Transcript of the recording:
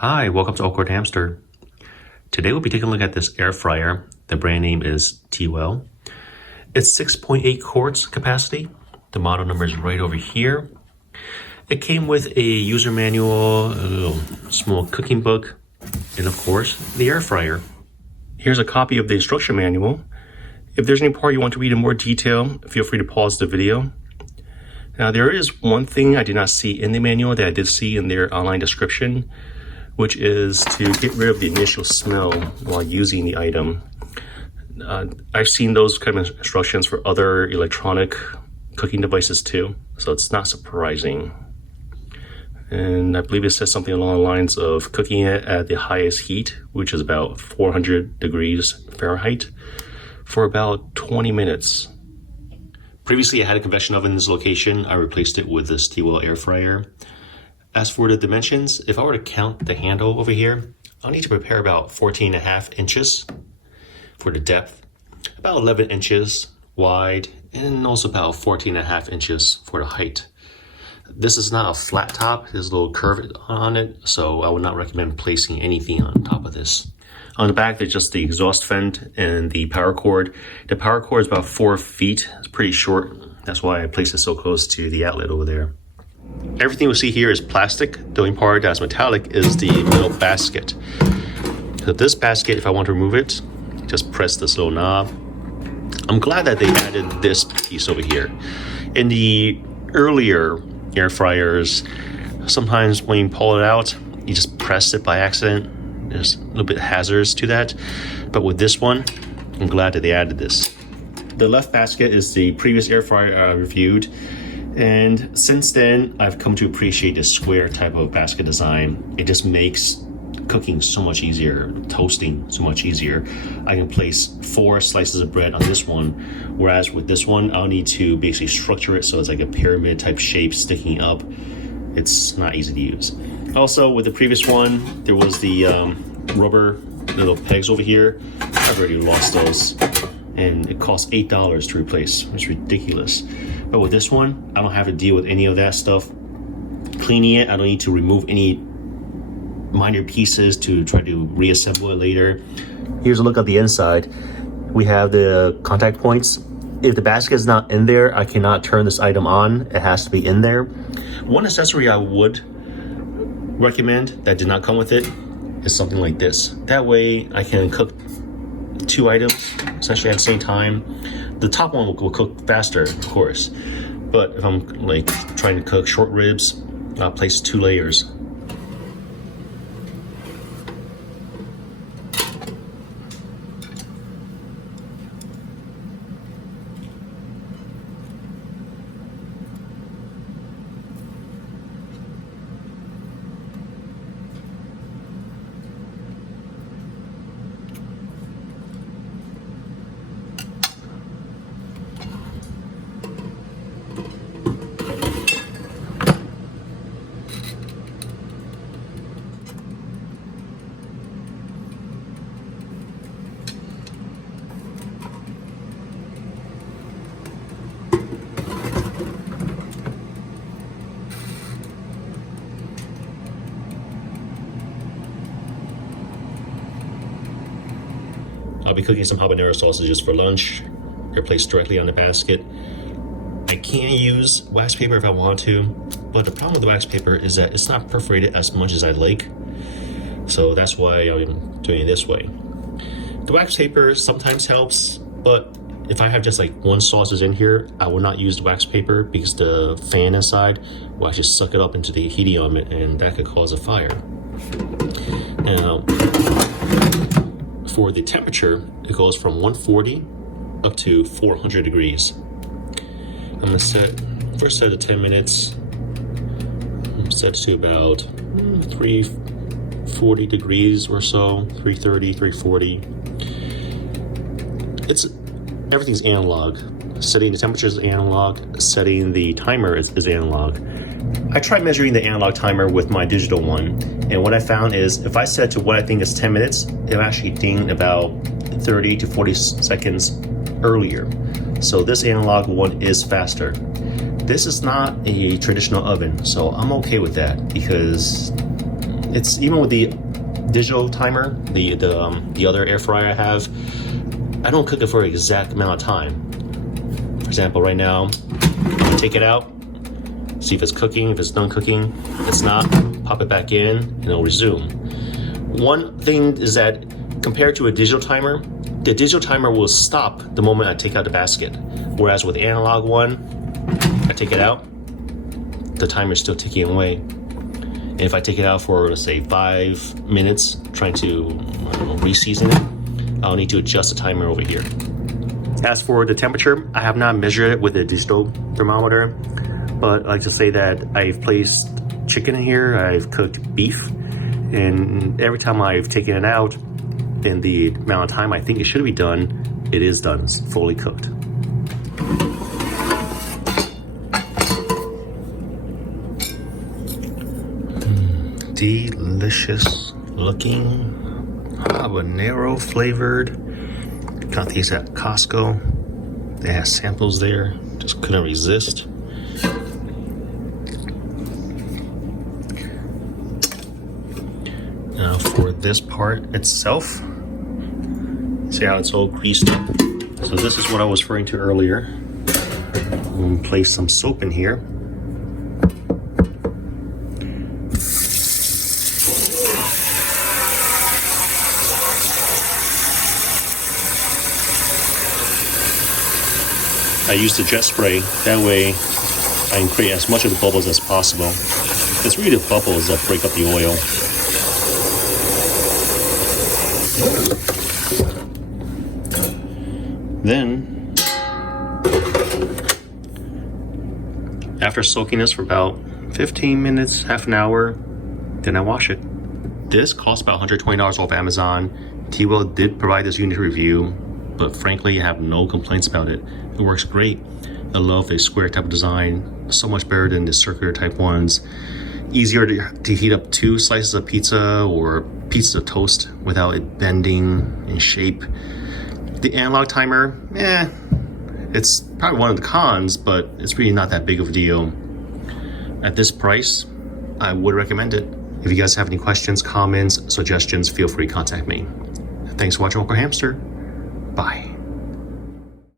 Hi, welcome to AwkwardHamster. Today we'll be taking a look at this air fryer. The brand name is TEWELL. It's 6.8 quarts capacity. The model number is right over here. It came with a user manual, a little small cooking book, and of course, the air fryer. Here's a copy of the instruction manual. If there's any part you want to read in more detail, feel free to pause the video. Now, there is one thing I did not see in the manual that I did see in their online description, which is to get rid of the initial smell while using the item. I've seen those kind of instructions for other electronic cooking devices too, so it's not surprising. And I believe it says something along the lines of cooking it at the highest heat, which is about 400 degrees Fahrenheit, for about 20 minutes. Previously, I had a convection oven in this location. I replaced it with this TEWELL air fryer. As for the dimensions, if I were to count the handle over here, I'll need to prepare about 14.5 inches for the depth, about 11 inches wide, and also about 14.5 inches for the height. This is not a flat top, there's a little curve on it, so I would not recommend placing anything on top of this. On the back, there's just the exhaust vent and the power cord. The power cord is about 4 feet, it's pretty short. That's why I placed it so close to the outlet over there. Everything we see here is plastic. The only part that's metallic is the middle basket. So this basket, if I want to remove it, just press this little knob. I'm glad that they added this piece over here. In the earlier air fryers, sometimes when you pull it out, you just press it by accident. There's a little bit hazardous to that. But with this one, I'm glad that they added this. The left basket is the previous air fryer I reviewed. And since then, I've come to appreciate this square type of basket design. It just makes cooking so much easier, toasting so much easier. I can place 4 slices of bread on this one, whereas with this one, I'll need to basically structure it so it's like a pyramid type shape sticking up. It's not easy to use. Also, with the previous one, there was the rubber little pegs over here. I've already lost those, and it costs $8 to replace. It's ridiculous. But with this one, I don't have to deal with any of that stuff. Cleaning it, I don't need to remove any minor pieces to try to reassemble it later. Here's a look at the inside. We have the contact points. If the basket is not in there, I cannot turn this item on. It has to be in there. One accessory I would recommend that did not come with it is something like this. That way I can cook 2 items essentially at the same time. The top one will cook faster, of course, but if I'm like trying to cook short ribs, I'll place 2 layers. I'll be cooking some habanero sausages for lunch. They're placed directly on the basket. I can use wax paper if I want to, but the problem with the wax paper is that it's not perforated as much as I'd like. So that's why I'm doing it this way. The wax paper sometimes helps, but if I have just like 1 sausage in here, I will not use the wax paper because the fan inside will actually suck it up into the heating element, and that could cause a fire. Now, for the temperature, it goes from 140 up to 400 degrees. I'm gonna first set it 10 minutes. Set to about 340 degrees or so, 330, 340. Everything's analog. Setting the temperature is analog, setting the timer is analog. I tried measuring the analog timer with my digital one, and what I found is if I set to what I think is 10 minutes, it'll actually ding about 30 to 40 seconds earlier. So this analog one is faster. This is not a traditional oven, so I'm okay with that because It's even with the digital timer, the other air fryer I have, I don't cook it for an exact amount of time. For example, right now, I'm gonna take it out, see if it's cooking. If it's done cooking, if it's not, pop it back in and it'll resume. One thing is that compared to a digital timer, the digital timer will stop the moment I take out the basket. Whereas with the analog one, I take it out, the timer is still ticking away. And if I take it out for, let's say, 5 minutes, trying to, re-season it, I'll need to adjust the timer over here. As for the temperature, I have not measured it with a digital thermometer, but I like to say that I've placed chicken in here, I've cooked beef, and every time I've taken it out, in the amount of time I think it should be done, it is done. It's fully cooked. Delicious looking habanero flavored. Got these at Costco. They have samples there. Just couldn't resist. Now for this part itself, see how it's all greased up. So this is what I was referring to earlier. I'm gonna place some soap in here. I use the jet spray, that way I can create as much of the bubbles as possible. It's really the bubbles that break up the oil. Then, after soaking this for about 15 minutes, half an hour, then I wash it. This cost about $120 off Amazon. TEWELL did provide this unit review, but frankly, I have no complaints about it. It works great. I love the square type of design, so much better than the circular type ones. Easier to heat up 2 slices of pizza or pieces of toast without it bending in shape. The analog timer, it's probably one of the cons, but it's really not that big of a deal. At this price, I would recommend it. If you guys have any questions, comments, suggestions, feel free to contact me. Thanks for watching AwkwardHamster. Bye.